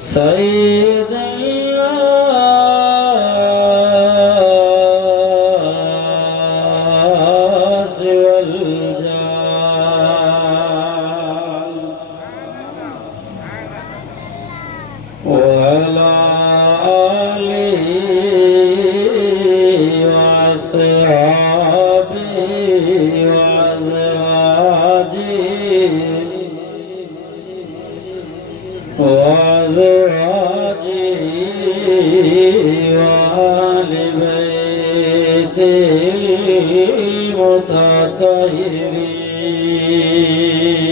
سيد الناس والجان وعلى آله وأصحابه وأزواجه وأزواجه وآل بيته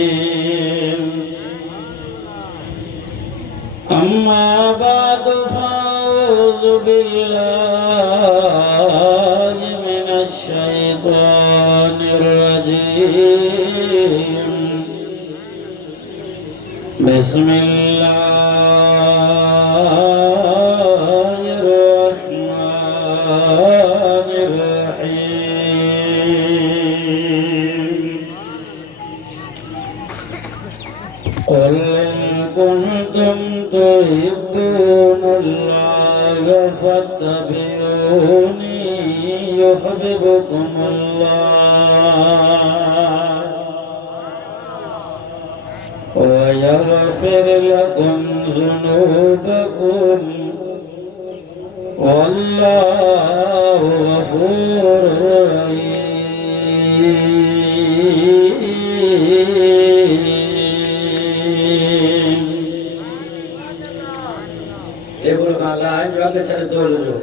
المتطهرين أما بعد فأعوذ بالله من الشيطان الرجيم بسم الله الرحمن الرحيم قل إن كنتم تحبون الله فاتبعوني يحببكم الله ويغفر لكم ذنوبكم والله غفور رحيم टेबल का लाइन जो आगे चले दो लो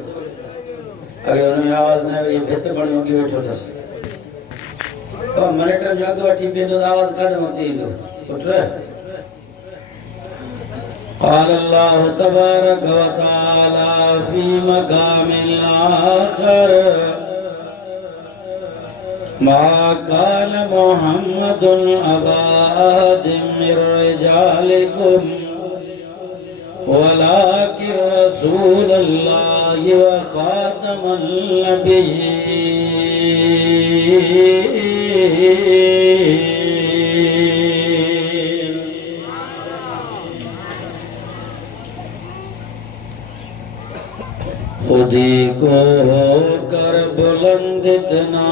अगर उन्हें आवाज ना ये बेहतर बड़ी होगी बैठो था तो मने टाइम जाके बैठी बेदो आवाज कर होती है उठ रहे قال الله تبارك وتعالى في مقام آخر ما كان محمد أبا أحد من رجالكم ولكن رسول الله وخاتم النبيين खुदी को होकर बुलंद इतना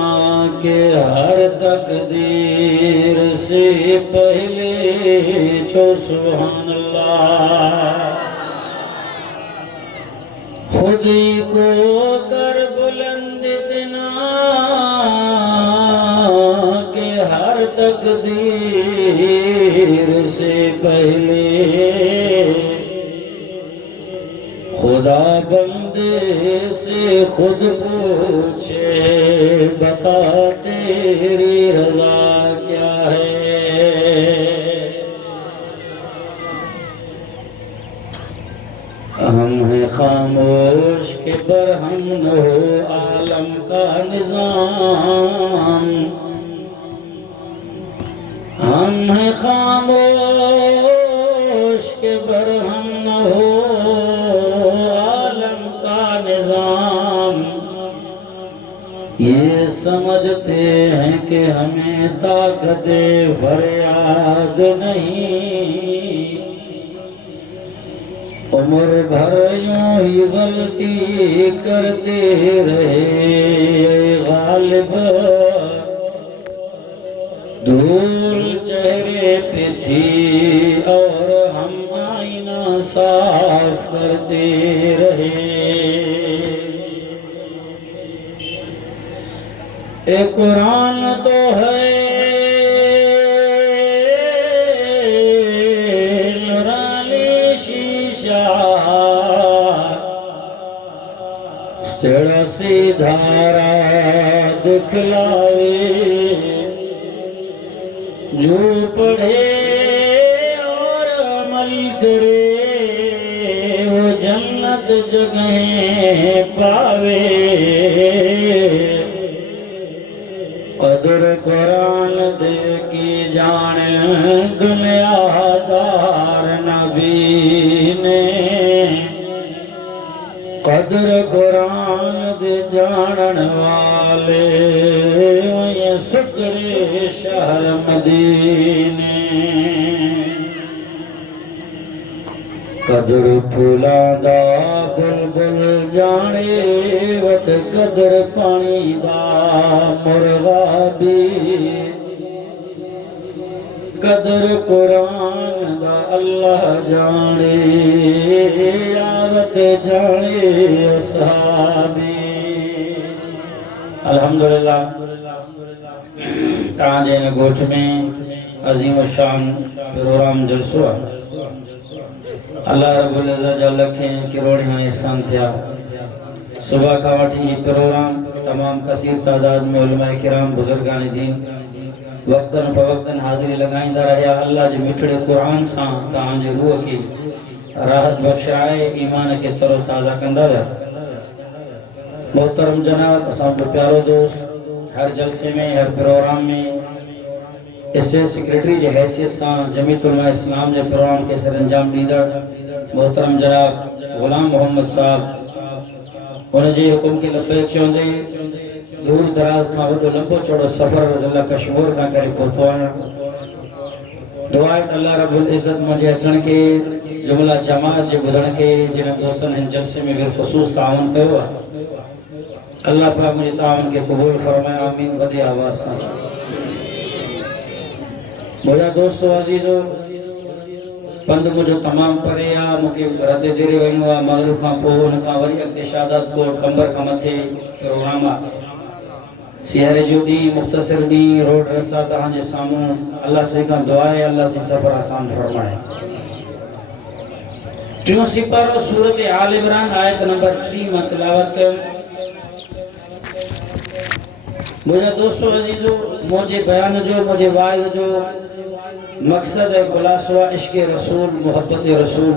के हर तकदीर से पहले जो सुभान अल्लाह खुदी को कर बुलंद इतना के हर तकदीर से पहले खुदा बंदे से खुद पूछे बता तेरी रज़ा क्या है हम हैं खामोश के पर हम हो आलम का निज़ाम हम हैं खामोश के पर हम हो ये समझते हैं कि हमें ताकत फरियाद नहीं उम्र भर यूं ही गलती करते रहे गालिब धूल चेहरे पे थी और हम आईना साफ करते रहे एक कुरान तो है नूरानी शीशा तेरा सीधारा दिखलाए जो पढ़े और अमल करे वो जन्नत जगह पावे कदर कुरान दे की जान दुनियादार नबी ने कदर कुरान दे जानन वाले सतरे शहर मदीने कदर फुलांदा बुलबुल जाने वत कदर पानी दा मुर्गा भी कदर कुरान दा अल्लाह जाने आवत जाने असहाबी। अल्हम्दुलिल्लाह ताजे ने गोठ में अजीम शान प्रोग्राम जलसो अल्लाह रब्बुल इज्जत जा लखे करोड़ियां एहसान थिया। सुबह का वठी प्रोग्राम तमाम कसीर तादाद में उलमा किराम बुजुर्गान दीन वक्तन फवक्तन हाजिरी लगाईंदा रहा। अल्लाह जे मिठड़े कुरान सा तांजे रूह की राहत बख्शाए ईमान के तरोताजा कंदा रहा। मोहतरम जनाब असां प्यारो दोस्त हर जलसे में हर प्रोग्राम में इससे सेक्रेटरी जे हैसियत से जमीयत उलमा इस्लाम जे प्रोग्राम के सर अंजाम दींदड़ मोहतरम जनाब गुलाम मोहम्मद साहब उन जे हुकुम के लबैक चवंदे दूर दराज का वो लंबो चौड़ो सफर रज़िल्ला कश्मीर का करे पहुतो आया। दुआ है अल्लाह रब्बुल इज्जत मुझे अचण के जुमला जमात जे बुधण के जिन दोस्तन इन जलसे में बिलखुसूस ताउन कयो अल्लाह पाक मुझे ताउन के कबूल फरमाए आमीन। वदी आवाज से मुझा दोस्तों अजीजो पंद मुझो तमाम परे आ मुके राते देरे वणो आ मगरिब का पो उन का वरी अगते शादात कोट कंबर का मथे प्रोग्राम आ सियारे जो दी मुख्तसर दी रोड रस्ता तहां जे सामू अल्लाह से का दुआ है अल्लाह से सफर आसान फरमाए। टियों सिपारो सूरत आल इमरान आयत नंबर 3 में तिलावत कयो। मुझे दोस्तों अजीजो मुझे बयान जो मुझे वाइद जो मकसद है खुलासा इश्क रसूल मोहब्बत रसूल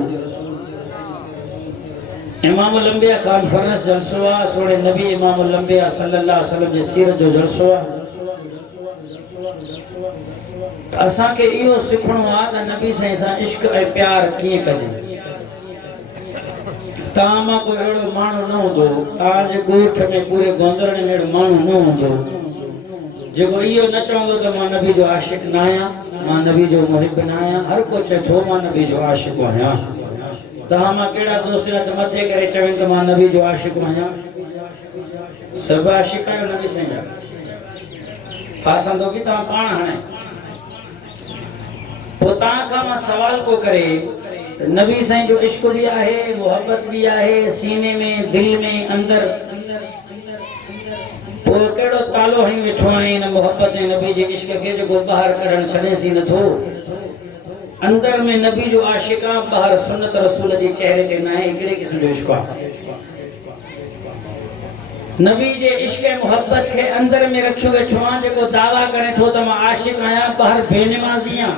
इमाम अल-अंबिया कॉन्फ्रेंस जलसवा सोने नबी इमाम अल-अंबिया सल्लल्लाहु अलैहि वसल्लम जे सीरत जो जलसवा असा के इहो सिखणो आ त नबी साईं सा इश्क ए प्यार किए कजे। तामा को एड़ो मानो न होदो ताजे गोठ में पूरे गोंदरने में एड़ो मानो न होदो जेको इहो न चवंदो त मां नबी जो आशिक न आहियां मां नबी जो मुहिब न आहियां। हर को चए थो मां नबी जो आशिक आहियां। तहां मां केड़ा दोस्त हथ मथे करे चवें त मां नबी जो आशिक आहियां। सब आशिक आहियो नबी साईं जा फासंदो भी तहां पाण हाणे पोइ तहां खां मां सवाल को करे त नबी साईं जो इश्क भी आहे मोहब्बत भी आहे सीने में दिल में अंदर वो केड़ो तालो हई वेठो आहे न मोहब्बत ऐं नबी जे इश्क के जो बाहर कढण छने सी नथो। अंदर में नबी जो आशिका बाहर सुन्नत रसूल जी चेहरे ते ना है एकड़े किस्म जो इश्क आहे। नबी जे इश्क मोहब्बत के अंदर में रखियो वेठो आहे जेको दावा करे थो त मां आशिक आहियां बाहर बेनमाज़ी आहियां।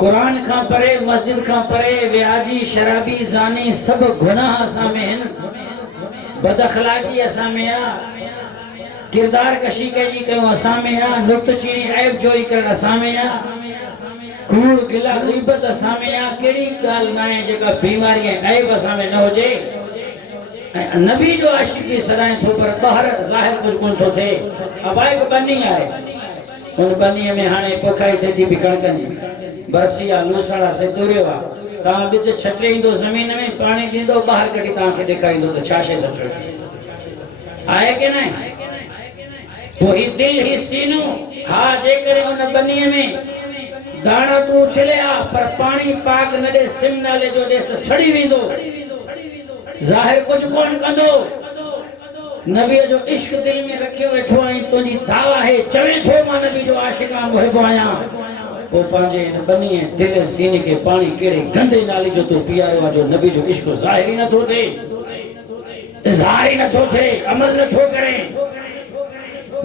कुरान का परे मस्जिद का परे व्याजी शराबी जानी सब गुनाह असां में हैं। बदअखलाकी असां में आ किरदार कशी कजी कयो असां में आ नुक्तचीनी ऐब जोई कर असां में आ कूड़ गिला गीबत असां में आ केड़ी गाल ना है जेका बीमारी है ऐब असां में न होजे। नबी जो आशिकी सदाए थो पर बाहर जाहिर कुछ कोन थो थे। अब एक बनी आए उन बनी में हाने पोखाई थे थी बिकणकन जी बरसिया लूसड़ा से दूरियो आ ता बिच छटे इंदो जमीन में पानी दींदो बाहर कटी ता के दिखाईंदो तो छाशे सट आए के नहीं वो ही दिल ही सीनो हा जे करे उन बनी में दाना तू उछले आ पर पानी पाक न दे सिम नाले जो दे सड़ी विंदो जाहिर कुछ कोन कंदो। नबी जो इश्क दिल में रखियो वेठो आई तुजी दावा है चवे थो मां नबी जो आशिका मुहिब आया वो पांजे इन बनी दिल सीने के पानी केड़े गंदे नाली जो तू पियारो जो नबी जो इश्क जाहिर ही न थो थे इजहार ही न थो थे अमल न थो करे।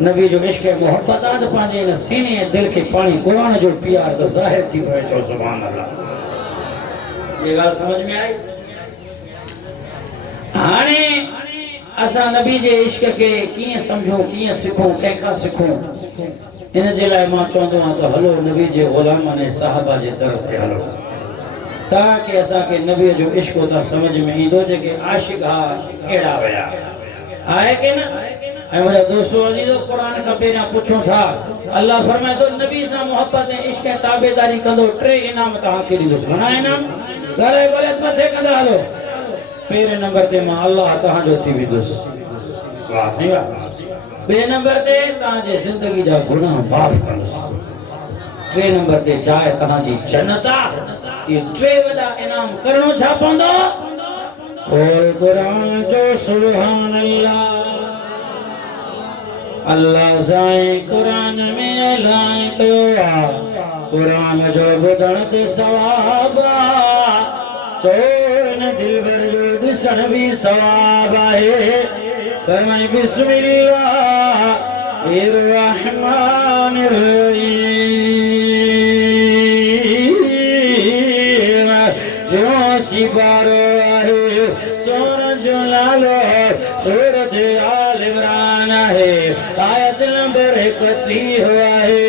नबी जो इश्क मोहब्बत आ पांजे इन सीने दिल के पानी कुरान जो प्यार तो जाहिर थी पए जो सुभान अल्लाह। ये गाल समझ में आई। हाने असा नबी जे इश्क के किए समझो किए सिखो केखा सिखो इन जे लाए मां चवंदो हां तो हलो नबी जे गुलाम ने साहबा जे दर ते हलो ताकि असा के नबी जो इश्क ता समझ में इंदो जे के आशिक हा केड़ा वया आए के ना मेरा दोस्तों अजीजो कुरान का पेरा पूछो था अल्लाह फरमाए तो नबी सा मोहब्बत है इश्क ताबेदारी कंदो ट्रे इनाम ता के दिस घणा इनाम गले गले मथे कंदा हलो पहले नंबर ते मां अल्लाह ता जो थी विदुस वाह सही वाह बे नंबर ते ता जे जिंदगी जा गुनाह माफ कंदुस ट्रे नंबर ते चाहे ता जी जन्नता ये ट्रे वडा इनाम करणो छा पवंदो खोल कुरान जो सुभान अल्लाह अल्लाह साईं कुरान में ऐलान कयो कुरान जो बुधण ते सवाब चोर न दिल भर जो दिसण भी सवाब है फरमाई बिस्मिल्लाहिर रहमानिर रहीम जो सिबारो है सूरज लालो सूरत आल इमरान है आयत नंबर 31 हुआ है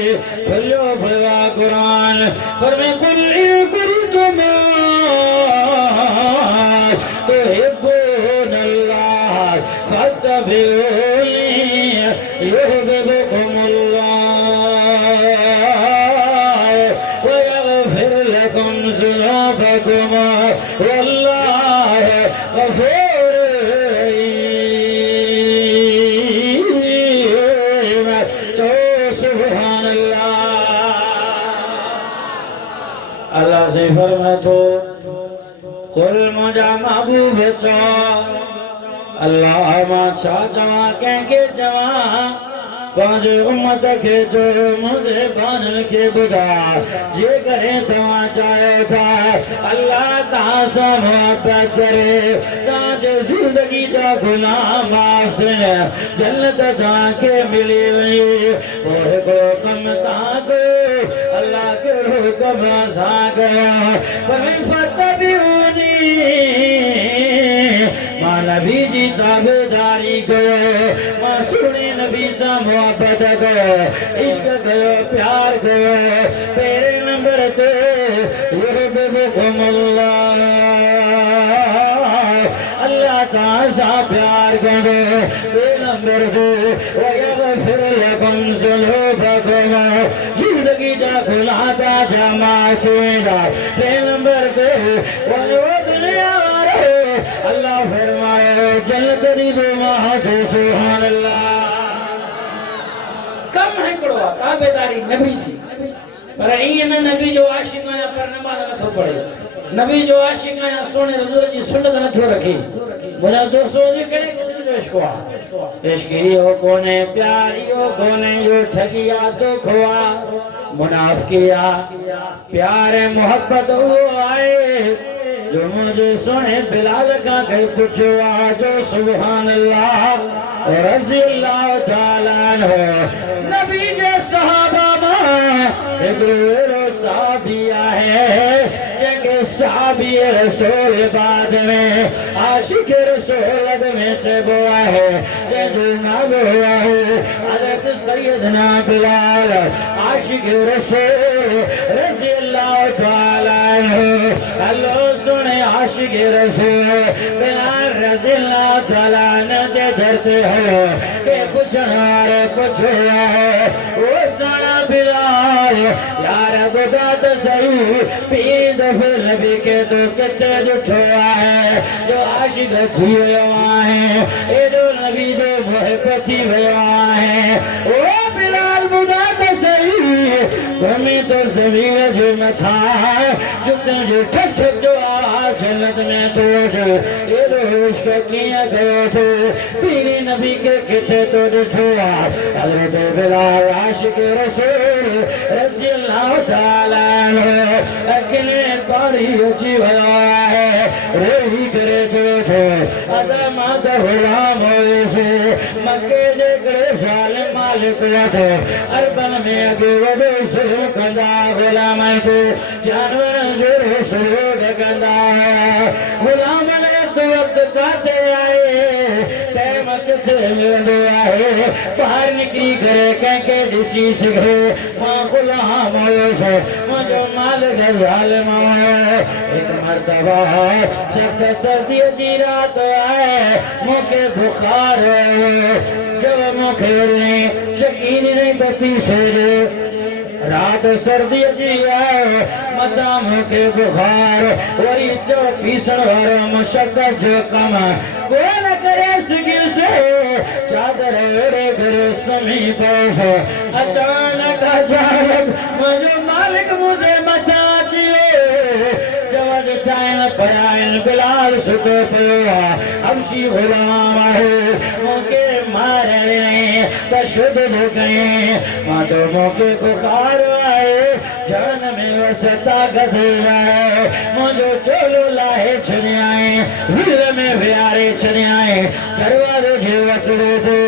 खुलो भवा कुरान पर मैं कुल कुल तो हिब्बुन अल्लाह फतबिऊनी युहब्बुकुमुल्लाह व यगफिर लकुम ज़ुनूबकुम वल्लाहु गफूर अल्लाह से फरमाए तो कुल मुझा महबूब चो अल्लाह मां छा चवा के चवा पंहिंजे उम्मत खे जो मुझे बानन खे बुधा जे करे तवा चाहे था अल्लाह तहां सां मोहब्बत करे तहां जिंदगी जा गुनाह माफ थियनि जन्नत तहां के मिली वई पोइ को कम तहां को अल्लाह के हुक्म सां कयो पर फतबिऊनी मां नबी जी ताबेदारी कयो मां सुने नबी सां मोहब्बत कयो इश्क कयो प्यार कयो पहले नंबर ते युहब्बुकुमुल्लाह अल्लाह ताला सा प्यार कंदो बे नंबर ते व यगफिर लकुम ज़ुनूबकुम जिंदगी जा गुनाह ता जमा थींदा बे नंबर ते व दुनिया वारे अल्लाह फरमाए जन्नत दी दुआ थे सुभान अल्लाह कम है कड़ो ताबेदारी नबी जी पर ये न नबी जो आशिक आया पर नमाज न थो पढ़े नबी जो आशिक आया सोने रसूल जी सुन्नत न थो रखे मुझा दोस्तों जी कड़े किस्म जो इश्क हुआ इश्क यो कोने प्यार यो कोने यो ठगिया दुखवा मुनाफिकिया प्यार मोहब्बत वो आए जो मुझे सुने बिलाल का कहीं पूछो जो सुभान अल्लाह रज़ी अल्लाह ताला अन्हु नबी जे सहाबा एक साबिया है जेके साबी रसूल बाद में आशिक रसूल में चबो है जे जो नाम हुआ है हज़रत सैयदना बिलाल आशिक रसूल रज़ी अल्लाह ताला अन्हु अल्लाह सुने आशिक रसूल बिलाल रज़ी अल्लाह ताला अन्हु जे धरते हो के पुछनारे पुछो वो सोना बिलाल यार बुदा तो सही पीर दफे नबी के तो किथे दुठो है जो आशिक थी वियो है एडो नबी जो मोहब्बत थी वियो है ओ बिलाल बुदा तो सही घुमी तो ज़मीन जो मथा जुते जो ठठ जो जन्नत में तो जो एडो इश्क किया गयो थे पीरी नबी के किथे तो दुठो हज़रत बिलाल आशिक रसूल रज़ी अल्लाह ताला अन्हु अखिले पानी अची वियो है रोई करे जो थे अदमाद गुलाम हुएसे मक्के जे करे साल मालिक थे अरबन में अगे वडो सुलम कंदा गुलाम थे जानवर जो सुलूक कंदा गुलाम ने तो वक्त काथे आए टाइम किथे मिलंदो है बाहर निकली करे कंहिंखे ॾिसी सघे मां ग़ुलाम हुयुसि मुंहिंजो मालिक ज़ालिम हुयो हिकु मर्तबा सख़्त सर्दीअ जी राति आहे मूंखे बुखार हुयो जब मूंखे चकी ॾिनई त पीसे ॾे रात सर्दी जी आहे मथा मूंखे बुखार वरी चो पीसण वारो मशक़त जो कम कोन करे सघियुसि चादर ओढ़े करे सुम्ही पियुसि अचानक मुंहिंजो मालिक मुंहिंजे मथां अची वियो जब ॾिठाइनि पिया आहिनि बिलाल सुतो पियो आहे हबशी ग़ुलाम आहे मूंखे मारणी त शुद्ध थो कई मां चयो मूंखे बुखार आहे जान में वस ताक़त आहे मुंहिंजो चोलो लाहे छॾियाई हिल में विहारे छॾियाई दरवाज़े जे वटि ते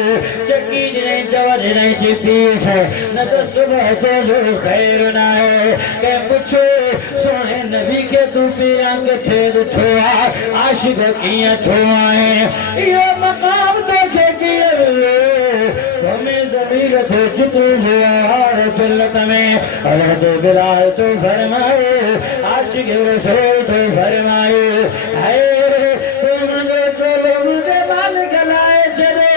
चकी ॾिनई चवण ॾिनई थी पीस न त सुबुह तुंहिंजो ख़ैरु न आहे कंहिं पुछो सोणे नबी खे तूं पीअं किथे ॾिठो आहे आशिक़ कीअं थियो आहे इहो मक़ाम तोखे कीअं मिलियो हमें ज़मीर थे जितू जो हार जन्नत में हज़रत बिलाल तो फरमाए आशिक़ रसूल तो फरमाए है तो मुझे चलो मुझे मालिक लाए छड़े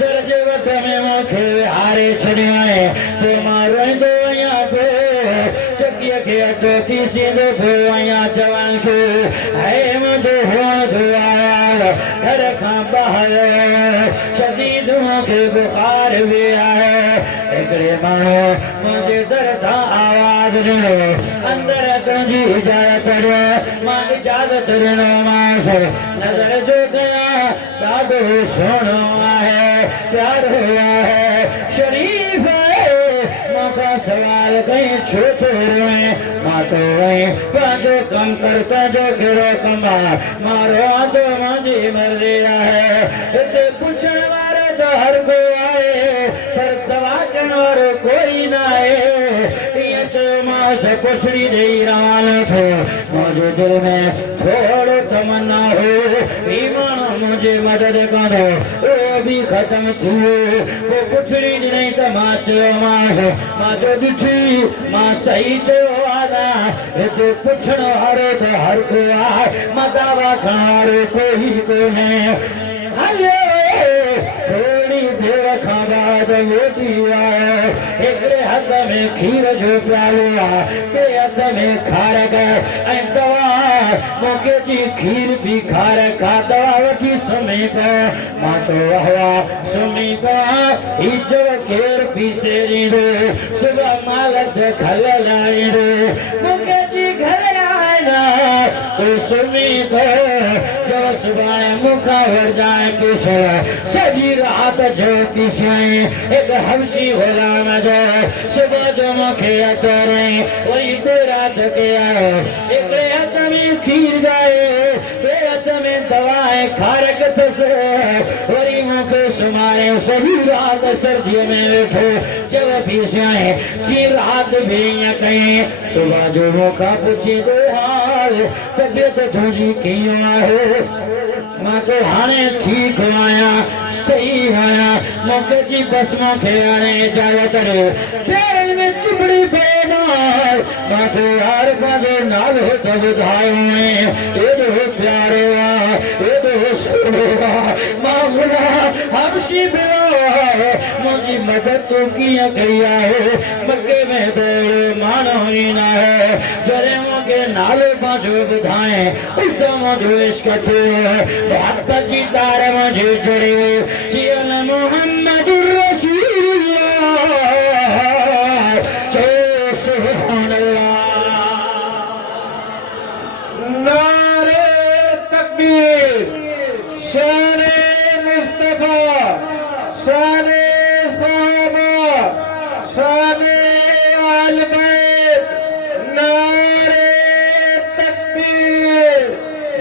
दर्जे वट में मूंखे हारे छड़ियाए तो मां रोईंदो आहियां पे चकीअ खे अटो पीसींदो पियो आहियां चवण खे है मुंहिंजो हुअण थियो आहे घर खां ॿाहिरि शदीद मूंखे बुखार भी आहे हिकिड़े माण्हू मुंहिंजे दर तां आवाज़ ॾिनो अंदर तुंहिंजी इजाज़त ॾियो मां इजाज़त ॾिनोमांसि नज़र जो कयां ॾाढो सुहिणो आहे प्यारो आहे शरीफ़ आहे मूंखां सवाल कई छो थो रोए मां चयो पंहिंजो कमु कर तुंहिंजो कहिड़ो कमु आहे मां रोआं थो मुंहिंजी मर्ज़ी आहे हिते पुछण वारो त हर को आहे पर दवा करण वारो कोई न आहे ईअं चयोमांसि त पुछड़ी ॾेई रवानो थियो मुंहिंजे दिलि में थोरो तमन्ना हो ही माण्हू मुंहिंजी मदद कंदो उहो बि ख़तमु थी वियो पोइ पुछड़ी ॾिनई त मां चयोमांसि मां जो ॾिठी मां सही चयो आहे न हिते पुछण वारो त हर को आहे मां दावा करण वारो कोई कोन्हे हलियो थोड़ी देर खां बाद वेठी आहे हिकिड़े हथ में खीर जो प्यालो आहे ॿिए हथ में खारक ऐं दवा मूंखे जी खीर बि खारक खा दवा वठी सुम्ही पियो मां चयो वाह सुम्ही पियो ही चव केरु पीसे ॾींदो सुबुह मालिक खल लाहींदो मूंखे जी घर आहे न तूं सुम्ही पियो चव सुभाणे मूंखां वरजाए पीसण सॼी राति जो पीसियाई हिकु हबशी ग़ुलाम जो सुबुह जो मूंखे अटो रही वरी ॿिए राति के आयो हिकिड़े हथ में खीर गाए ॿिए हथ में दवा ऐं खारक अथसि वरी मूंखे सुम्हारे सॼी राति सर्दीअ में वेठो चव पीसियाई थी राति बि ईअं कई सुबुह जो मूंखां पुछींदो हाल तबियत तुंहिंजी कीअं आहे मां तो हाणे ठीकु आहियां सही आहियां मूंखे जी बस मूंखे हाणे इजाज़त ॾियो पेरनि में चुभड़ी पए न मां तो यार पंहिंजो नालो त ॿुधायो एॾो प्यारो आहे एॾो सुहिणो आहे मां ग़ुलाम हबशी पियो आहे मुंहिंजी मदद तूं कीअं कई आहे मके में त अहिड़ो माण्हू ई न आहे जॾहिं मूंखे नालो पंहिंजो ॿुधाए उते मुंहिंजो इश्क थियो हथ जी तार मुंहिंजे चढ़ी जीअं मोहम्मद रसूलुल्लाह चयो सुभान अल्लाह नारे तकबीर शाने मुस्तफा शाने साहबा शाने आल बैत नारे तकबीर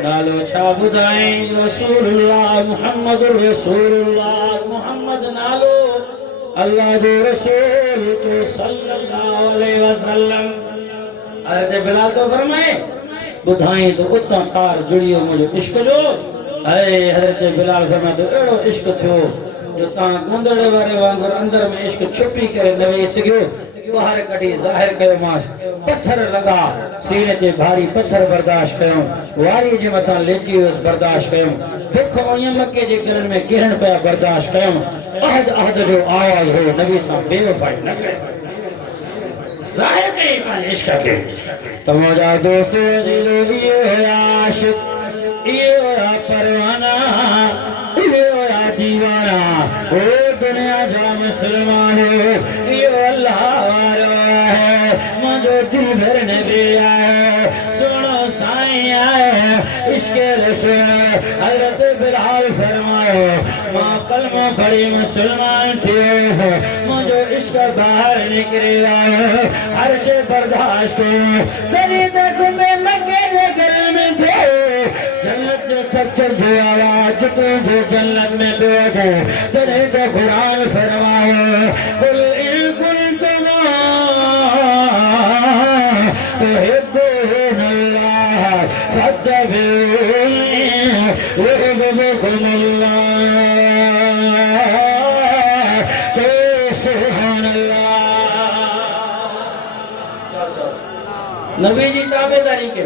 नालो छा ॿुधाएं रसूलुल्लाह मुहम्मद रसूलुल्लाह मुहम्मद नालो अल्लाह जो रसूल जो सल्लल्लाहु अलैहि वसल्लम हज़रत बिलाल तो फरमाए ॿुधाई तो उतां तार जुड़ियो मुंहिंजो इश्क जो हज़रत बिलाल फरमाए तो अहिड़ो इश्क थियो जो ता गुंदड़े वारे वांगुर अंदर में इश्क छुपी करे न वेही सघियो बाहर कढी ज़ाहिर कयो मांस पत्थर लगा सीने ते भारी पत्थर बर्दाश्त कयो वारी जे मथा लेटी हुअस बर्दाश्त कयो दुख ऐं मके जे गरन में किरण पिया बर्दाश्त कयो अहद अहद जो आवाज हो नबी सां बेवफाई न करे ज़ाहिर कई पांजे इश्क के तमोजा दोस्त जी ये आशिक ये होया परवाना ये होया दीवाना ओ दुनिया जा मुसलमान ये अल्लाह वाला है मुझे दिल भरने भी आए सुनो साईं आए इसके रसूल हजरत बिलाल फरमाए माँ कलमा पढ़ी मुसलमान थे मुझे इश्क बाहर निकले आए हर से बर्दाश्त को तेरी तक में मक्के के घर में थे जन्नत जो तक चल जो आवाज तू जो जन्नत में बैठे तेरे तो कुरान फरमाए कुल इन कुंतुम तुहिब्बून अल्लाह फत्तबिऊनी युहिब्बुकुम अल्लाह सुभान अल्लाह नबी जी ताबेदारी के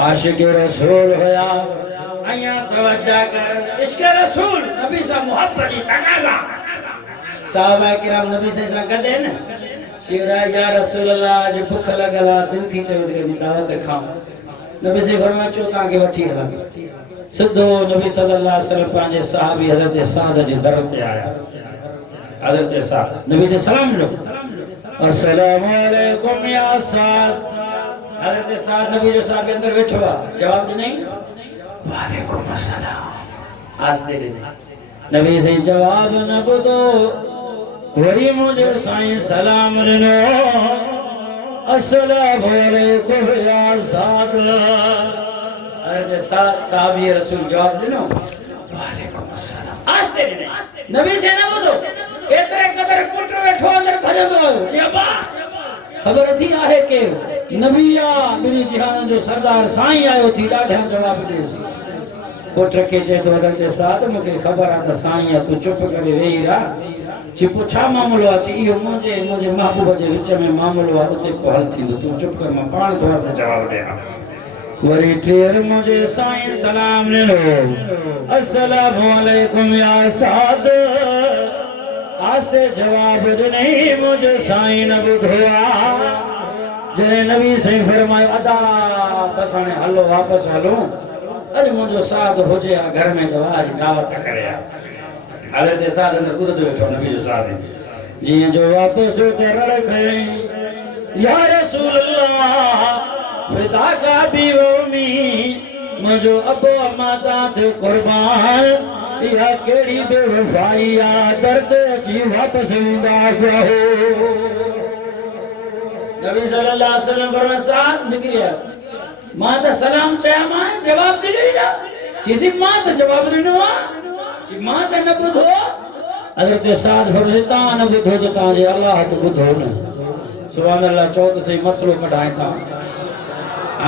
आशिक रसूल होया अया तवज्जा कर इश्क रसूल नबी सा मोहब्बत की तकाजा साहबा किराम नबी से गडे न चेरा या रसूल अल्लाह आज भूख लगला दिल थी चवे के दावत खाओ नबी से फरमाया चो ता के वठी हला सिद्धो नबी सल्लल्लाहु अलैहि वसल्लम पांजे सहाबी हजरत साद जे दर ते आया हजरत साद नबी से सलाम लो अस्सलाम वालेकुम या साद हजरत साद नबी जो साहब के अंदर बैठो जवाब दे नहीं वालेकुम अस्सलाम आस्ते दे नबी से जवाब न बुदो वरी मुझे साईं सलाम नो अस्सलाम वालेकुम या साद हजरत साद साहब ये रसूल जवाब दिनो वालेकुम अस्सलाम आस्ते दे नबी से न बुदो एतरे कदर पुट बैठो अंदर भजंदो जी अब्बा खबर थी आहे के नबिया बिनी जहान जो सरदार साईं आयो थी डाढा जवाब देस पुट के जे तो हजरत साद मुके खबर आ त साईं तू चुप करे वेही रा जी पुछा मामलो आ इयो मुझे महबूब जे विच में मामलो आ उते पहल थींदो तू चुप कर मां पाण थोड़ा सा जवाब देना वरी टेर मुझे साईं सलाम लो अस्सलाम वालेकुम या साद आसे जवाब नहीं मुझे साईं न बुधवा जने नबी से फरमायो अदा बसने हलो वापस हलो अज मुझो साथ हो जे घर में तो आज दावत करे हजरत साद अंदर कूद बैठो नबी जो साहब जी जो वापस ते रड़ गए या रसूल अल्लाह फिदा का भी वो मी मुझो अबो अम्मा थे कुर्बान या केड़ी बेवफाई या दर्द अची वापस इंदा हो नबी सल्लल्लाहु अलैहि वसल्लम फरमाया साथ निकलिया मां त सलाम चया मां जवाब दी ना चीजी मां त जवाब दिनो जी मां त न बुधो हजरत साद फरमाया न बुधो तो ता जे अल्लाह तो बुधो न सुभान अल्लाह चौथ से मसलो कढाए था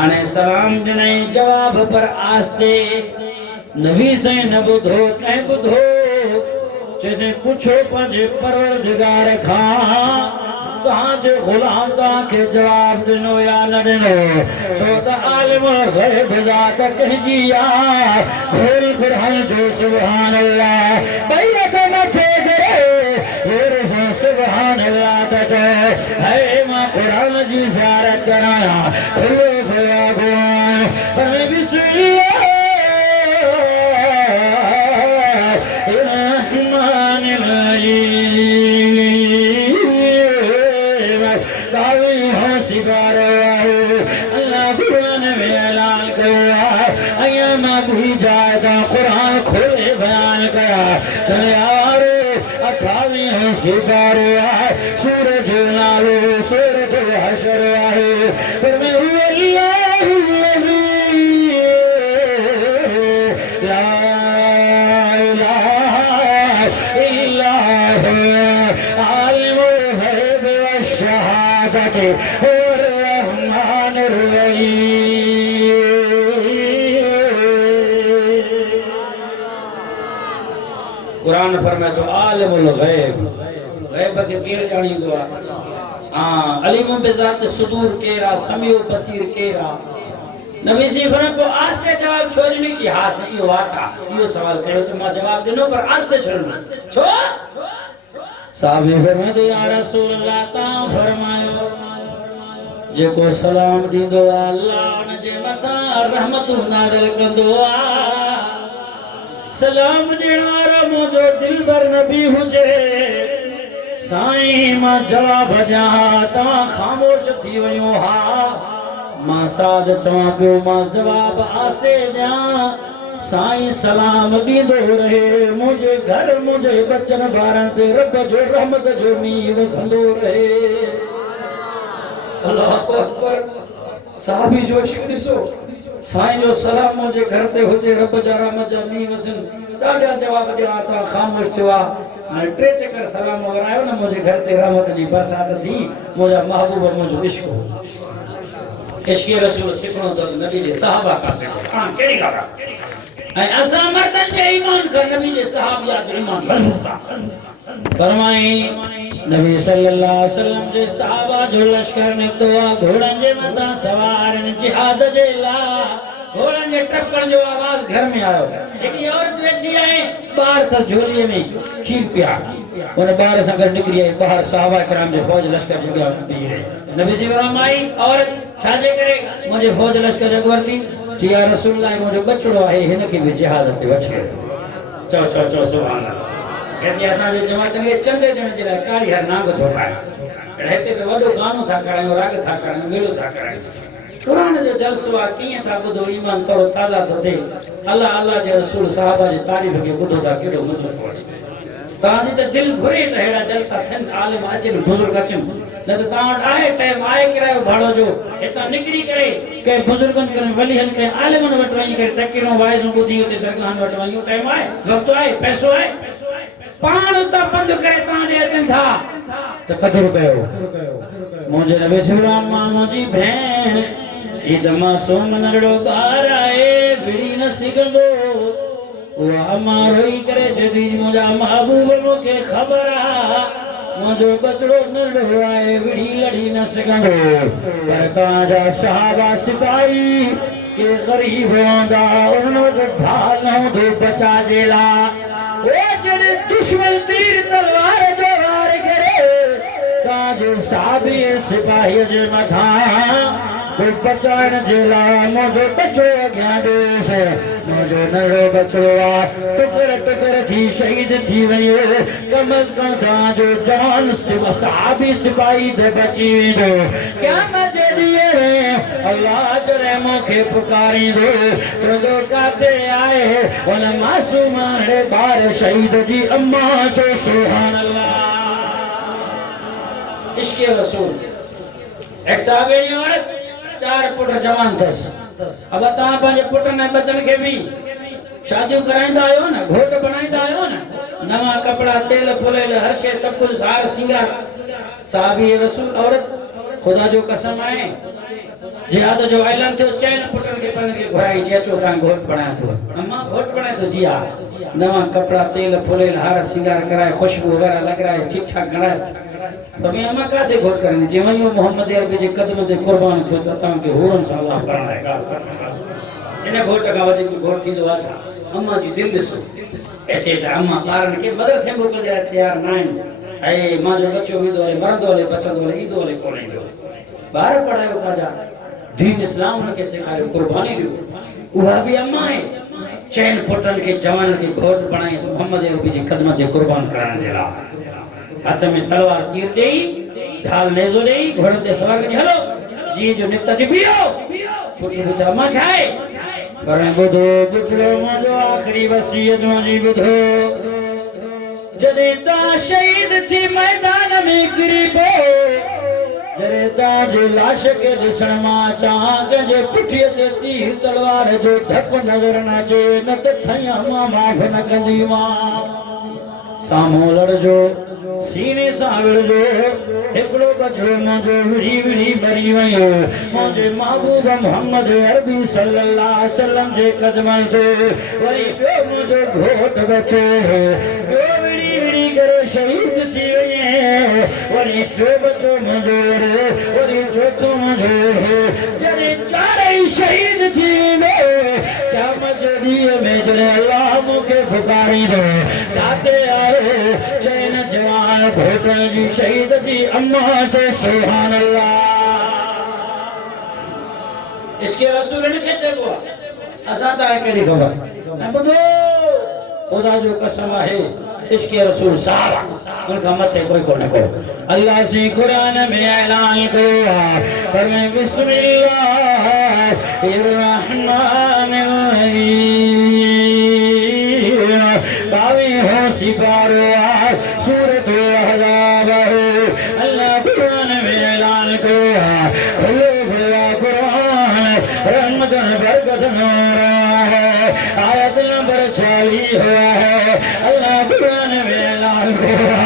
आने सलाम जने जवाब पर आस्ते नबी से न बुधो कह बुधो जैसे पूछो पंजे परवरदिगार खा कहां जे गुलाम ता के जवाब दिनो या न दिनो सो त आलिम गैब जात कहजी या होल कुरान जो सुभान अल्लाह बैत मथे करे होर सुभान अल्लाह त है मां कुरान जी ज़ियारत कराया खुलो भया गुआन पर बिस्मिल्लाह कुरान खोले बयान करा सिपारे सूरज नालो सूरत हशर है पर मैं ला इलाहा इल्लल्लाह आलिमुल गैब व शहादत और रहमानुर रहीम। कुरान कुरान फरमाए तो आलिमुल गैब गैब के केर जानी दो हां अलीम बिजात सुदूर केरा समीउ बसीर केरा नबी जी फरमाए को आस्ते जवाब छोड़नी थी हां से यो वाता यो सवाल कयो तो मैं जवाब देनो पर आस्ते छोड़ना छो साहबी फरमाए तो या रसूल अल्लाह ता फरमायो जेको सलाम दींदो अल्लाह उन जे मथा रहमत नाज़िल कंदो सलाम ॾियण वारो मुंहिंजो दिलबर नबी हुजे साईं मां जवाब ॾियां तव्हां ख़ामोश थी वञो हा मां साद चवां पियो मां जवाब आसे ॾियां साईं सलाम ॾींदो रहे मुंहिंजे घर मुंहिंजे बचन ॿारनि ते रब जो रहमत जो मींहुं वसंदो रहे अल्लाहु अकबर साहबी जो इश्क ॾिसो साईं जो सलाम मुझे घर ते हुजे रब जा रहमत जा मींहुं वसन ॾाढा जवाब ॾियां तव्हां ख़ामोश थियो आहे टे चकर सलाम वरायो न मुझे घर ते रहमत जी बरसात थी मुंहिंजा महबूब मुंहिंजो इश्क इश्क रसूल सिखणो तो नबी जे सहाबा का सिखो हां कहिड़ी ॻाल्हि आहे ऐं असां मर्दनि जे ईमान खां नबी जे सहाबिया जो ईमान मज़बूत आहे फरमाई नबी सल्लल्लाहु अलैहि वसल्लम जे सहाबा जो लश्कर निकतो घोड़न जे मथा सवार जिहाद जे ला घोड़न जे टपकण जो आवाज घर में आयो हिकड़ी औरत वेठी आहे बाहर थस झोलीअ में खीर पिया उन बाहर सां गॾु निकरी आई बाहर सहाबा किराम जे फौज लश्कर जे अॻियां बीही रही नबी जी फरमाई औरत छाजे करे मुंहिंजे फौज लश्कर जे अॻु वरती जी या रसूल अल्लाह मुंहिंजो बचड़ो आहे हिन खे बि जिहाद ते वठी चओ चओ चओ सुभान अल्लाह कहते असां जे जमात में चंदे जण जे लाइ कारी हर नांग थो पाए हिते त वॾो गानो था करायूं राग था करायूं मेलो था करायूं कुरान जो जलसो आहे कीअं था ॿुधो ईमान तरो ताज़ा थो थिए अल्लाह अल्लाह जे रसूल साहबा जी तारीफ़ खे ॿुधो था केॾो मज़ो थो अचे तव्हांजी त दिलि घुरे त अहिड़ा जलसा थियनि आलिम अचनि बुज़ुर्ग अचनि न त तव्हां वटि आहे टाइम आहे किरायो भाड़ो जो हितां निकिरी करे कंहिं बुज़ुर्गनि कंहिं वलीहनि कंहिं आलिमनि वटि वञी करे तकीरूं वाइज़ूं ॿुधी हुते दरगाहनि वटि वञूं टाइम आहे वक़्तु आहे पैसो आहे पाण उतां पंधु करे तव्हां ॾे अचनि था त क़दुरु कयो मुंहिंजे नबी सलाम मुंहिंजी भेण ईद मासूम नंढड़ो ॿार आहे विड़ी न सघंदो उहा मां रोई करे जदी मुंहिंजा महबूब मूंखे ख़बर आहे मुंहिंजो बचड़ो नंढड़ो आहे विड़ी लड़ी न सघंदो पर तव्हांजा सहाबा सिपाही के ग़रीब हूंदा उन्हनि वटि ढाल न हूंदो बचा जे लाइ जड़े दुश्मन तीर तलवार जो वार करे ताजे साबी सिपाही जे मथा कोई बचाइण जे लाइ मुंहिंजो बचड़ो अॻियां ॾेस मुंहिंजो नंढो बचड़ो आहे टुकर टुकर थी शहीद थी वञे कम अज़ कम तव्हांजो जवान साबी सिपाही ते बची वेंदो क़यामत जे ॾींहुं अल्लाह जॾहिं मूंखे पुकारींदो चवंदो काथे आहे उन मासूम ॿार शहीद जी अम्मा जो सुभान अल्लाह इश्क़ रसूल एक साहबेड़ी औरत चार पुट जवान थस अब तव्हां पंहिंजे पुटनि ऐं बचनि खे बि शादियूं कराईंदा आहियो न घोट बनाईंदा आहियो न नवां कपड़ा तेल फुलेल हर शइ सभु कुझु हार सिंगार साहबी रसूल औरत खुदा जो कसम आहे जिहाद जो ऐलान थियो चइनि पुटनि खे पंहिंजनि खे घुराई जी अचो तव्हां घोट बणाए थो अम्मा घोट बणाए थो जी हा नवां कपड़ा तेल फुलेल हार सिंगार कराए खुशबू वग़ैरह लॻराए ठीक ठाक कराए तो मैं अम्मा काथे घोट करनी जे वञो मोहम्मद अरबी जे कदम ते कुर्बान थियो त तव्हांखे हुरन सां अल्लाह बणाएगा इन घोट खां वधीक घोट थींदो आहे छा अम्मा जी दिलि ॾिसो हिते त अम्मा ॿारनि खे मदरसे मोकिलण जे लाइ तयारु न आहिनि ऐं मुंहिंजो बच्चो ईंदो हले मरंदो हले बचंदो हले ईंदो हले कोन ईंदो ॿार पढ़ायो पंहिंजा दीन इस्लाम हुनखे सेखारियो कुर्बानी ॾियो उहा बि अम्मा आहे चइनि पुटनि खे जवाननि खे घोट बणाई मोहम्मद अरबी जे कदम ते कुर्बान करण जे लाइ हाथ में तलवार तीर ॾेई ढाल नेज़ो ॾेई घोड़े ते सवार करी हलो जी जो निकता जी बीहो पुट ॿुधा मां छा आहे पर ॿुधो पुछड़ो मुंहिंजो आख़िरी वसीयत मुंहिंजी ॿुधो जॾहिं तव्हां शहीद थी मैदान में किरी पियो जॾहिं तव्हांजी लाश खे ॾिसण मां अचां कंहिंजे पुठीअ ते तीर तलवार जो धक नज़र न अचे न त थैया मां माफ़ न कंदीमांव साम्हूं लड़जो सीने सां विड़जो हिकिड़ो बचड़ो मुंहिंजो विड़ी विड़ी मरी वियो मुंहिंजे महबूब मोहम्मद अरबी सल्लल्लाहु अलैहि वसल्लम जे कदमनि ते वरी ॿियो मुंहिंजो घोट बचो ॿियो शहीद थी वने वरी टियों बचो मुंहिंजो रे वरी चौथो मुंहिंजो रे जॾहिं चारई शहीद थी वेंदो क़यामत जे ॾींहं में जॾहिं अल्लाह मूंखे पुकारींदो काथे आयो चइनि जवान घोटण जी शहीद थी अम्मा ते सुभान अल्लाह इसके रसूल के चबो असा ता केड़ी खबर मैं बुधो खुदा जो कसम है इसके रसूल साहब उनका मथे कोई कोने को अल्लाह से कुरान में ऐलान किया फरमाए बिस्मिल्लाहिर रहमानिर रहीम बावी हो सिपारो सूरत अहज़ाब अल्लाह कुरान में ऐलान किया खुलो खुला कुरान रहमतन बरकत नारा है आयत नंबर 40 हुआ है अल्लाह कुरान में ऐलान किया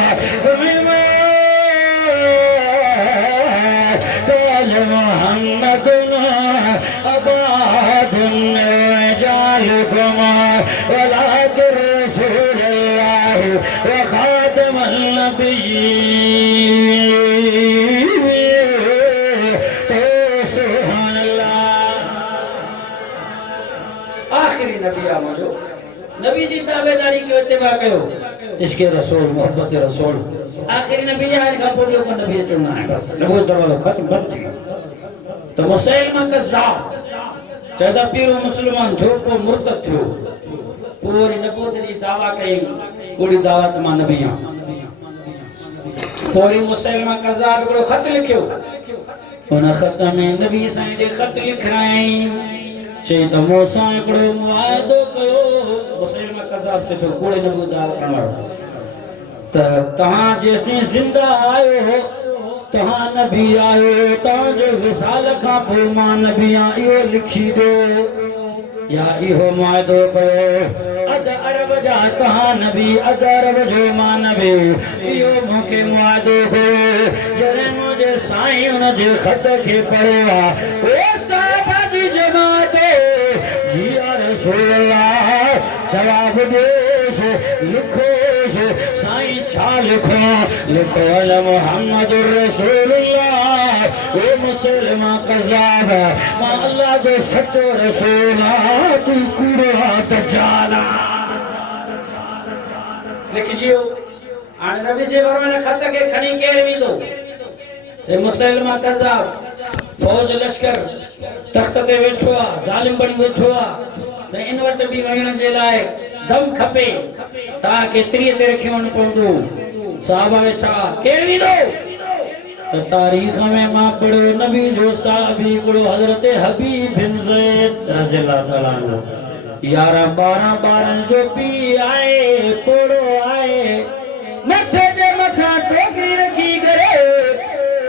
قال محمد أباد رجالكم ولكن رسول الله وخاتم النبيين سبحان الله आखिरी नबी आ मजो नबी जी ताबेदारी के इत्तिबा कयो इसके रसूल मोहब्बत रसूल आखिरी नबी आने का बोलियो को नबी चुनना है बस नबूवत दरवाजा खत्म बंद थी तो मुसलमान कज़्ज़ाब चौदा पीरो मुसलमान थो को मुर्तद थो पूरी नबूवत जी दावा कई कोड़ी दावत मां नबिया पूरी मुसलमान कज़्ज़ाब को खत लिखियो उन खत में नबी साईं दे खत लिख रहे चई त मूसा हिकिड़ो वाइदो कयो मुसलमान कज़्ज़ाब चए थो कोड़े नबूवत दावा करण वारो त तहां जेसी जिंदा आयो तहां नबी आयो तहां जो विसाल खां पोइ मां नबी आहियां इहो लिखी दो या इहो वाइदो कयो अध अरब जा तहां नबी अध अरब जो मां नबी इहो मूंखे वाइदो कयो जॾहिं मुंहिंजे साईं हुन जे ख़त खे पढ़ियो ओ साहब जी जमात जी या रसूल अल्लाह जवाब देस लिखो साईं छा लिखो लिखो अल मुहम्मद रसूलुल्लाह ओ मुसलमान कज़्ज़ाब मां अल्लाह जो सच्चो रसूल तू कूड़ो दज्जाल लिखियो हाणे नबी से फरमाने खत के खणी केर विंदो से मुसलमान कज़्ज़ाब फौज लश्कर तख्त ते वेठो आ ज़ालिम बणी वेठो आ से इन वट भी वहण जे लाए दम खपे सा के त्रिय ते रखियो न पवंदो साहब वेठा केर विंदो तो तारीख में मां पढ़ो नबी जो साहबी गुरु हजरत हबीब बिन ज़ैद रज़ियल्लाहु ताला अन्हु 11 12 जो पी आए पोड़ो आए मथे जे मथा टोकरी रखी करे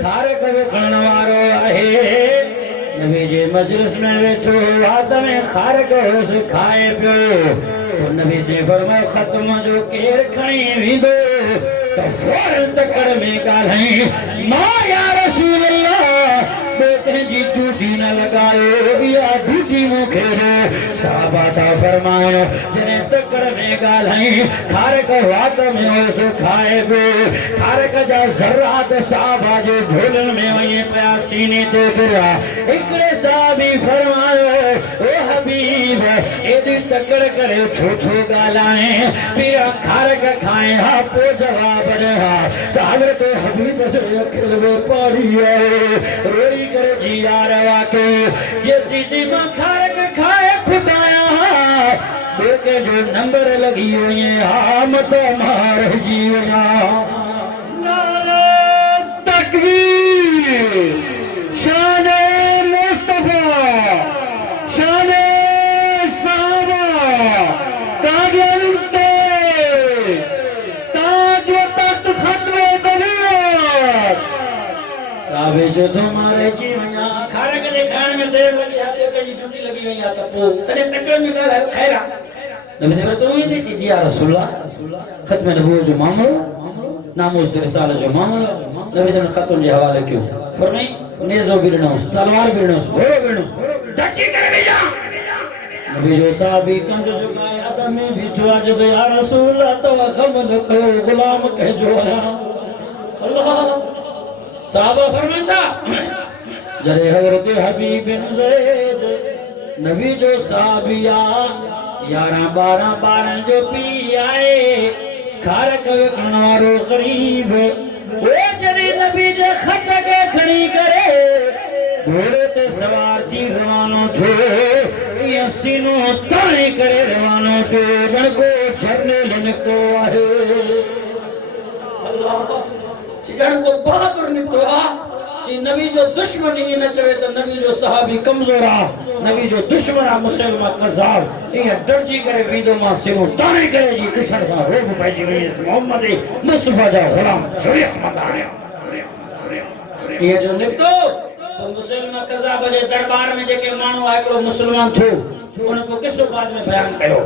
खारक विकण वारो आहे नबी जे मजलिस में वेठो हाथ में खारक होस खाए पियो तो नबी से फरमायो खत्म जो केर खणी विंदो तो फौरन तकड़ में ॻाल्हाई मां या रसूल अल्लाह बेटे जी ड्यूटी न लगायो या ड्यूटी मूंखे ॾे साहबा था फरमायो जॾहिं तकड़ में ॻाल्हाई खारक वात में होस खाए पियो खारक जा ज़र्रात साहबा जे झोलनि में वञी पिया सीने ते गिरिया हिकिड़े साहबी फरमायो ओ हबीब एॾी तकड़ करे छो थो ॻाल्हाए पीरा खारक खाए हा पोइ जवाब ॾे हा त हज़रत हबीब से अखिल में पाणी आहे रोई करे जी यार वाके जे सीधी मां खारक खाए खुटाया बेके जो नंबर लगी वञे हा मत मार जी वञा नारा तकबीर शान मुस्तफा शान साहबा ताजन ते ताज व तख्त खत्म नबूवत साहबे जो तुम्हारे जी वञा खारक जे खाइण में देर लगी आ बेके जी ड्यूटी लगी वई आ त पोइ तॾहिं तकड़ में ॻाल्हायो ख़ैर आहे नबी से तो ही नहीं जी या रसूल खत्म नबूवत जो मामलो नामूस रिसालत जो मामलो नबी से खत्म जे हवाले क्यों फरमाई नेज़ो भी ॾिनो तलवार भी ॾिनो घोड़ो भी ॾिनो डची करे भेजा नबी जो साहबी कंध झुकाए अदब में भी छुआ जो या रसूल अल्लाह तो गम न कयो गुलाम कह जो आया अल्लाह साहबा फरमाता जरे हजरत हबीब बिन ज़ैद नबी जो साहबिया 11-12 जो पी आए खारक विकनारो करीब वो जने नबी जो खत के खड़ी करे घोड़े ते सवार थी रवानो थे ये सीनो ताने करे रवानो थे जन को झरने लनको आहे अल्लाह जन को बहादुर निको आ ची नबी जो दुश्मन ही न चवे तो नबी जो सहाबी कमजोर आ नबी जो दुश्मन आ मुसलमा कज़ाब ये डरजी करे वीदो मा सिनो ताने करे जी किसन सा रोफ पैजी वई मोहम्मद मुस्तफा जा गुलाम शरीयत मंद आया ये जो निको तो मुसलमा कज़ाब जे दरबार में जेके मानो आकड़ो मुसलमान थो उन को किसो बाद में बयान कयो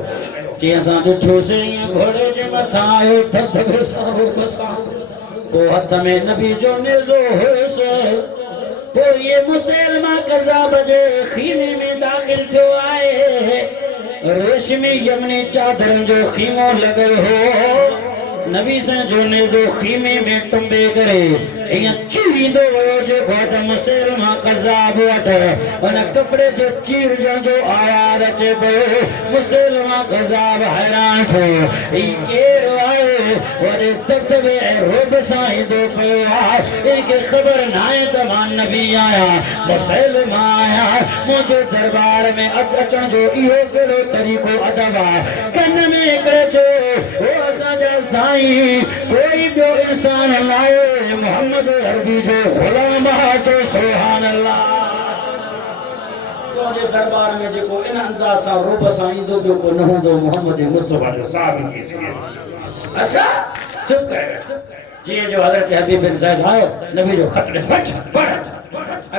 जी असा दिठो से घोड़े जे मथा आयो धबधबे सारो बसा को हथ में नबी जो नेज़ो होस तो ये मुसलमा कज़ाब जे खीमे में दाखिल थो आए रेशमी यमनी चादर जो खीमो लगल हो नबी से जो नेज़ो खीमे में टुंबे करे ये चीरी दो जो घोट मुसलमा कज़ाब वट उन कपड़े जो चीर जो आया रचे बो मुसलमा कज़ाब हैरान थो ई केर आए और दबदबे रोब साई दो पिया इनके खबर नाए त मान नबी आया मुसलमा आया मुझे दरबार में अचण जो इहो केड़ो तरीको अदबा कन में एकड़े जो ओ असा जा साई कोई बियो इंसान लाए मोहम्मद अरबी जो गुलाम तो सुभान अल्लाह तो जे दरबार में जेको इन अंदाज सा रूप सा इंदो बियो को न हुंदो मोहम्मद मुस्तफा जो साहब थी सके अच्छा चुप करे जी जो हजरत हबीब बिन ज़ैद आयो नबी जो खत में पढ़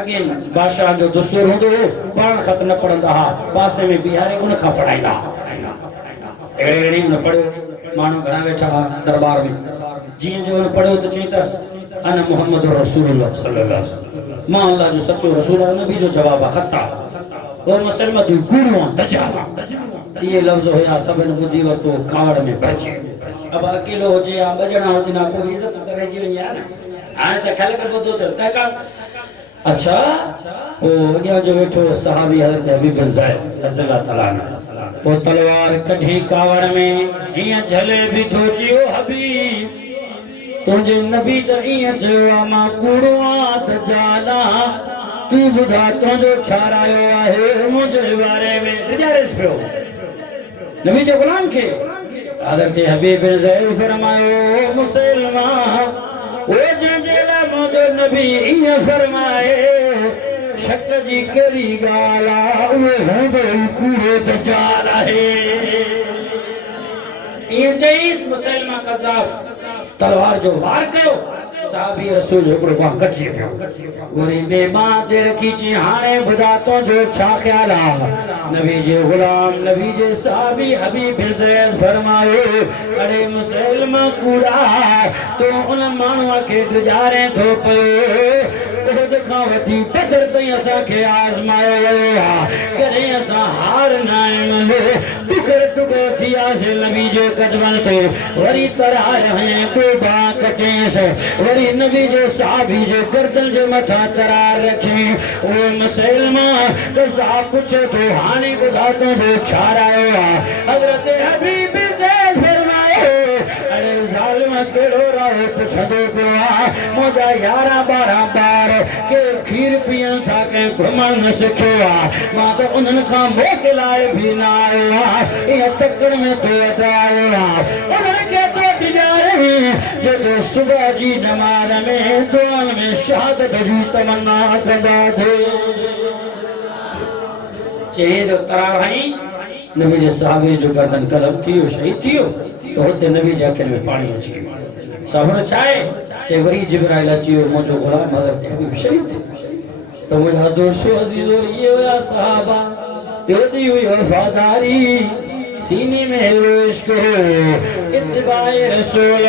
अगेन बादशाह जो दस्तूर हुंदो पढ़ खत न पढ़ंदा हा पासे में बिहारी उन का पढ़ाईदा एड़ी न पढ़ो मानो घणा वेठा दरबार में जी जो न पढ़ो तो चई त अन मोहम्मद रसूलुल्लाह सल्लल्लाहु अलैहि वसल्लम मां अल्लाह जो सच्चो रसूल है नबी जो जवाब खता ओ मुसलमान दु गुरु दजाला ये लफ्ज होया सबन बुद्धि और तो कावड़ में बचे अब अकेलो हो जे या बजना हो जना को इज्जत करे जी या ना आने त खल कर तो तका अच्छा ओ अगिया जो वेठो सहाबी हजरत हबीब बिन ज़ैद रज़ियल्लाहु तआला अन्हु ओ तलवार कढी कावड़ में हिया झले बिठो जियो हबीब तुझे नबी त इया चयो मां कूड़वा दजाला तू बुधा तुझो छारायो आहे मुझे बारे में गुजारिश पियो नबी जो गुलाम के हजरत हबीब बिन ज़ैद फरमायो मुसलमा ओ जंजेला मुझो नबी इया फरमाए शक जी केड़ी गाला उहे होंदो कूड़ो दजाल आहे इया चईस मुसलमा कज़ाब तलवार जो वार कयो साहबी रसूल हिकड़ो बा कटी पियो वरी बेबां ते रखी ची हाणे बुधा तो जो छा ख्याल आ नबी जे गुलाम नबी जे साहबी हबीब बिन ज़ैद फरमायो अरे मुसलमा कूड़ा तो उन मानवा के गुजारे थो पियो उहद खां वठी बदर ताईं असां खे आज़मायो वियो आहे कॾहिं असां हार न मिले टुकर टुकर थी आसे नबी जे कदमनि ते वरी तरार हणे ॿियो बां कटेसि वरी नबी जो साहबी जो गर्दन जे मथां तरार रखी उहो मुसलमा कज़ाब पुछे थो हाणे ॿुधा तुंहिंजो छा रायो आहे हज़रत हबीब बिन ज़ैद फरमायो अरे ज़ालिम केड़ो रायो पुछंदो पियो आहे मुंहिंजा 11-12 ॿार के खीर पियन था के घुमण न सिखियो आहे मां त उन्हनि खां मोकिलाए भी न आयो आहे इहा तकड़ में तो अटायो आहे उन्हनि खे तो डिॼारे जेको सुबह जी नमाज़ में दुआन में शहादत जी तमन्ना कंदा थे चई जो तरार हई नबी जे साहबे जो गर्दन कलम थियो शहीद थियो तो होते नबी जे अखियुनि में पाणी अची वियो सबर छाए चे वही जिब्राइल अची वियो मुंहिंजो गुलाम हज़रत हबीब शहीद थियो तो मुंहिंजा दोस्तो अज़ीज़ो ये हुआ सहाबा यो दी हुई वफादारी सीने में इश्क हो इत्तिबाए रसूल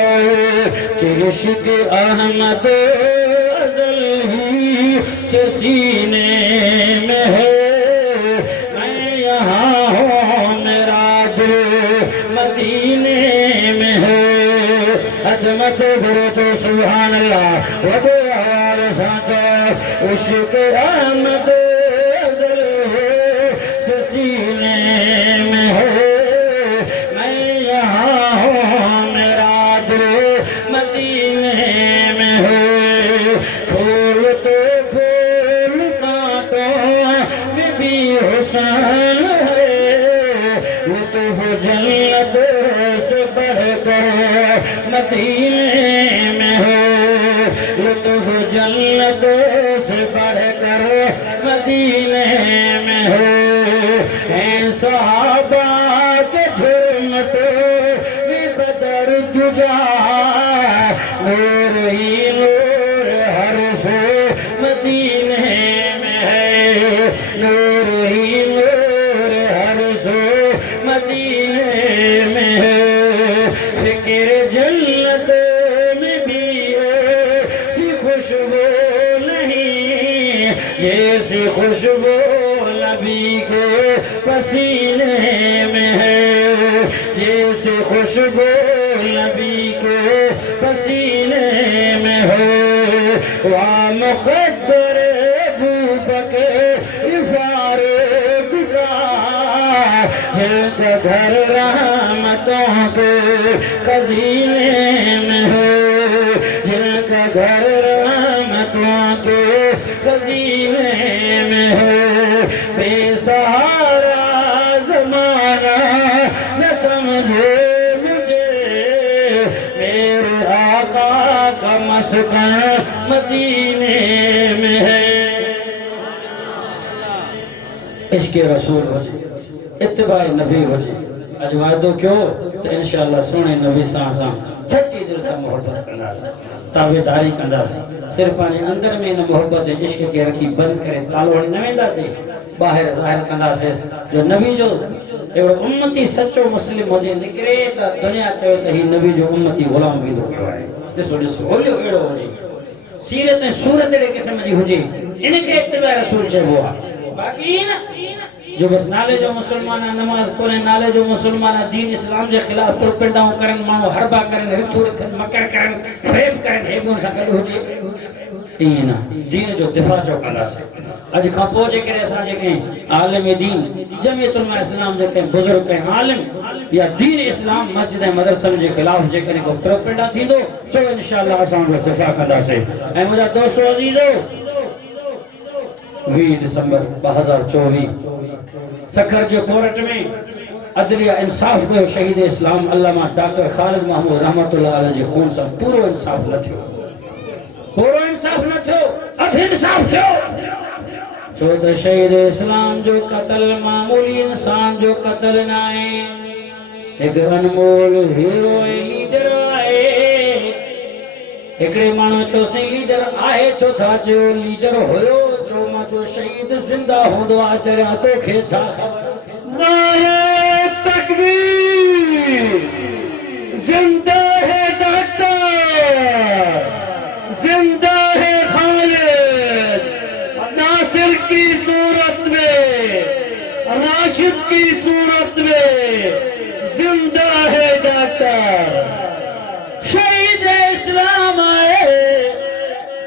चे इश्क अहमद अज़ल ही से सीने में है मैं यहाँ हूँ मत घुरे तो सुभान अल्लाह वॾे आवाज़ सां चओ इश्क अहमद अज़ल से सीने में है मैं यहाँ हूँ मेरा दिल मदीने में है फूल तो फूल कांटों में भी हुस्न है लुत्फ़ जन्नत से बढ़कर मदीने में है लुत्फ़ जन्नत से बढ़कर मदीने में है सहाबा के झुरमटे भी बदर दुजा नूर ही नूर हर से मदीने में है नूर ही नूर हर से मदीने में है फिक्र जन्नत में भी ऐसी खुशबू नहीं जैसी खुशबू नबी के पसीने में है जैसे खुशबू नबी के पसीने में है वहाँ मुक़द्दर अबू बकर फारूक का जिनका घर रहमतों के खजीने में है जिनका घर रहमतों के खजीने में है बेसहारा ज़माना न समझे मुझे मेरे आका का मस्कन मदीने में है इश्क़ रसूल हुजे इत्तिबा नबी हुजे अज वादो क्यों तो इंशाअल्लाह सोने नबी सां सच्ची दिल से मोहब्बत कंदासीं ताबेदारी कंदासीं सिर्फ पंहिंजे अंदर में इन मोहब्बत इश्क के रखी बंद करे तालो न वेंदासीं ॿाहिरि ज़ाहिर कंदासीं जो नबी जो एड़ो उम्मती सच्चो मुस्लिम हुजे निकिरे त दुनिया चवे त ही नबी जो उम्मती गुलाम वेंदो पियो आहे ॾिसो ॾिसो होलियो अहिड़ो हुजे सीरत ऐं सूरत अहिड़े क़िस्म जी हुजे इनखे इत्तिबा रसूल चइबो आहे बाक़ी न जो बस नाले जो मुसलमान नमाज पढ़े नाले जो मुसलमान दीन इस्लाम के खिलाफ तुरपिंडाऊं करन मानो हरबा करन रिथू रखन मकर करन फरेब करन हे बुन सा गड होजे ई ना दीन जो दिफा जो कंदासे अज का पो जे करे असा जे के आलिम दीन जमीयतुल उलमा इस्लाम जे के बुजुर्ग के आलिम या दीन इस्लाम मस्जिद ए मदरसन के खिलाफ जे करे को तुरपिंडा थींदो चो इंशाअल्लाह असा जो दिफा कंदासे ए मुजा दोस्तों अजीजो 20 दिसंबर 2024 सखर जो कोर्ट में अदलिया इंसाफ को शहीद इस्लाम अल्लामा डॉक्टर खालिद महमूद रहमतुल्लाह अलैहि जे खून से पूरो इंसाफ न थियो अध इंसाफ थियो छो त शहीद इस्लाम जो कत्ल मामूली इंसान जो कत्ल न आहे एक अनमोल हीरो लीडर आहे एकड़े मानो चो से लीडर आहे छो था जो लीडर होयो जो मा जो शहीद जिंदा होंदो आ चरिया तो खे छा नारे तकबीर जिंदा है डॉक्टर जिंदा है खालिद नासिर की सूरत में राशिद की सूरत में जिंदा है डॉक्टर शहीद इस्लाम आए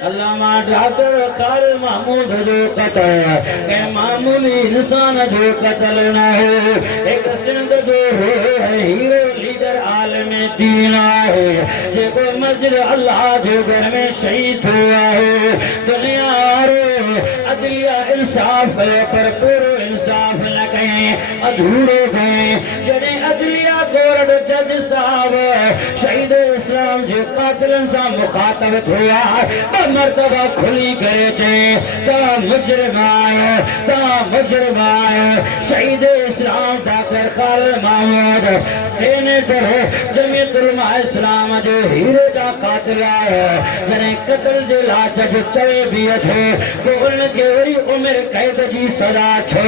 अल्लामा डॉक्टर खालिद महमूद जो कत्ल के मामूली इंसान जो कत्ल न है एक सिंध जो है हीरो लीडर आलम दीन है जेको मस्जिद अल्लाह जो घर में शहीद हुआ है दुनिया रे अदलिया इंसाफ पर पूरो इंसाफ न कहे अधूरे गए जने अदलिया कोर्ट जज साहब शहीद इस्लाम जो कातिलन सा मुखातब हुआ मर्तबा खुली करे चे ता मुजरिम आए शहीद इस्लाम डॉक्टर खालिद महमूद सेनेटर जमीयतुल उलमा इस्लाम जो हीरो जा कातिल है जने कत्ल जे ला जज चवे भी थे तो उनके वरी उम्र कैद जी सजा छो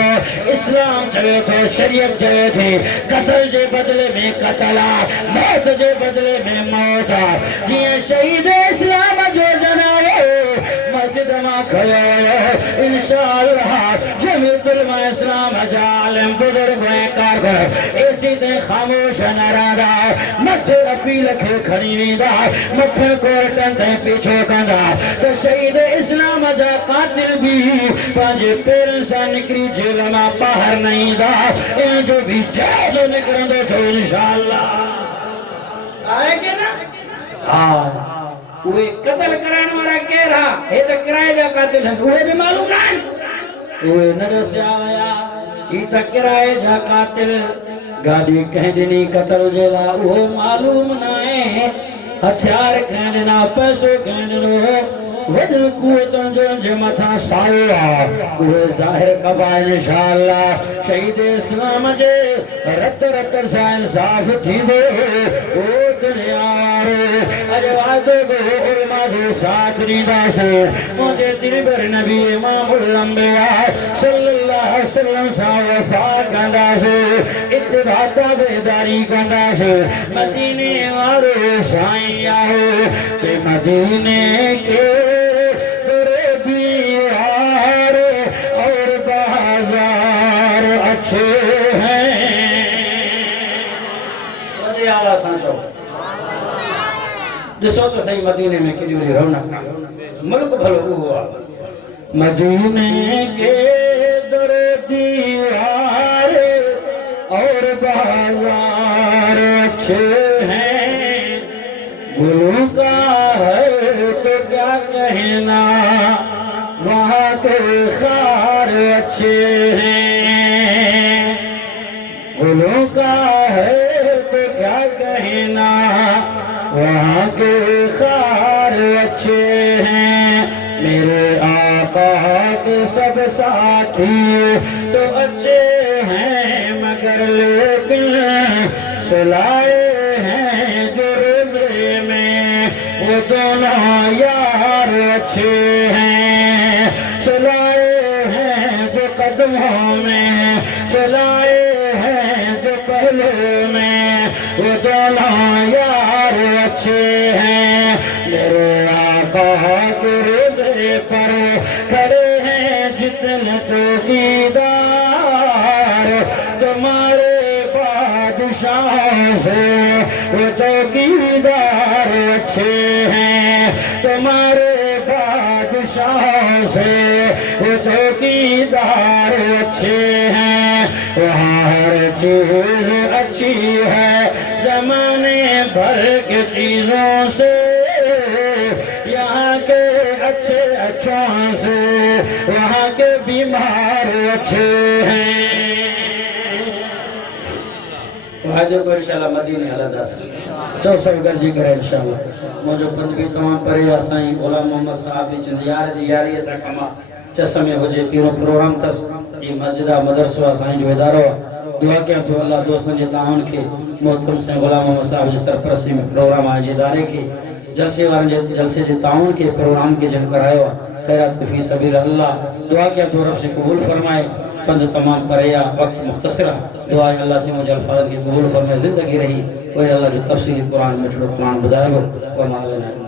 इस्लाम चवे तो शरीयत चवे थी कत्ल जे बदले में कत्ल मौत जे बदले में मौत जी शहीद इस्लाम जो जनाजे मस्जिद में खड़े इंशाअल्लाह जमीयत उलमा इस्लाम जालिम बुजुर्ग कारगर ऐसी ते खामोश न रहंदा मथे अपील खे खणी वेंदा मथे कोर्टन ते पीछो कंदा त शहीद इस्लाम जा कातिल भी पंहिंजे पेरनि सां निकिरी जेल मां ॿाहिरि न ईंदा इन जो भी जाइज़ो निकिरंदो छो इंशाअल्लाह आहे के ना हाँ उहे कत्ल करण वारा केर हा हे त किराए जा कातिल आहिनि उहे बि मालूम न आहिनि उहे न ॾसिया विया ही त किराए जा कातिल गाॾी कंहिं ॾिनी क़त्ल जे लाइ उहो मालूम न आहे हथियार कंहिं ॾिना पैसो कंहिं ॾिनो वॾनि कुवतनि जो जे मथां सायो आहे उहे ज़ाहिर कबा इंशाअल्लाह शहीद इस्लाम जे रत रत सां इंसाफ़ थींदो ओ दुनिया वारो अॼु वादो कयो उलमा जो साथ ॾींदासीं मुंहिंजे दिलबर नबी इमामुल अंबिया सल्लल्लाहु अलैहि वसल्लम सां वफ़ा कंदासीं इत्तिबा ताबेदारी कंदासीं मदीने वारो साईं आहे जे मदीने के दीवार और बाजार अच्छे हैं वॾे आवाज़ सां चओ ॾिसो त सही मदीने में केॾी वॾी रौनक आहे मुल्क भलो उहो आहे मदीने के दर दीवार और बाजार अच्छे हैं गुलों का है तो क्या कहना वहाँ के खार अच्छे हैं गुलों का है तो क्या कहना वहाँ के खार अच्छे हैं मेरे आका के सब साथी तो अच्छे हैं मगर लेकिन सुलाए हैं जो रोज़े में वो दोनों यार अच्छे हैं सुलाए हैं जो कदमों में चलाए हैं जो पहलू में वो दोनों यार अच्छे हैं मेरे आका के रोज़े पर खड़े हैं जितने चौकीदार तुम्हारे बादशाह से वो चौकीदार अच्छे हैं तुम्हारे बादशाह से वो चौकीदार अच्छे हैं वहाँ हर चीज अच्छी है जमाने भर के चीजों से यहाँ के अच्छे अच्छों से वहाँ के बीमार अच्छे हैं वादो को इंशाअल्लाह मदीने हलंदासीं चौ सब गॾिजी करे इंशाअल्लाह मुंहिंजो पंज बि तमामु परे आहे साईं ग़ुलाम मोहम्मद साहब बि चवंदा यार जी यारीअ सां कमु आहे चस में हुजे कहिड़ो प्रोग्राम अथसि ही मस्जिद आहे मदरसो आहे साईं जो इदारो आहे दुआ कयां थो अल्लाह दोस्तनि जे ताउन खे मोहतरम साईं ग़ुलाम मोहम्मद साहब जी सरपरस्ती में प्रोग्राम आहे जे इदारे खे जलसे वारनि जे जलसे जे ताउन के प्रोग्राम के जन करायो आहे खैरात फी सबील अल्लाह दुआ कयां थो रब से कबूल फरमाए पंध तमाम परे आहे वक्त मुख्तसर आहे दुआ है अल्लाह से मुझे अल्फाज की कबूल फरमाए जिंदगी रही वही अल्लाह जो तफसीली कुरान में छोड़ो कुरान बुधायो और मालूम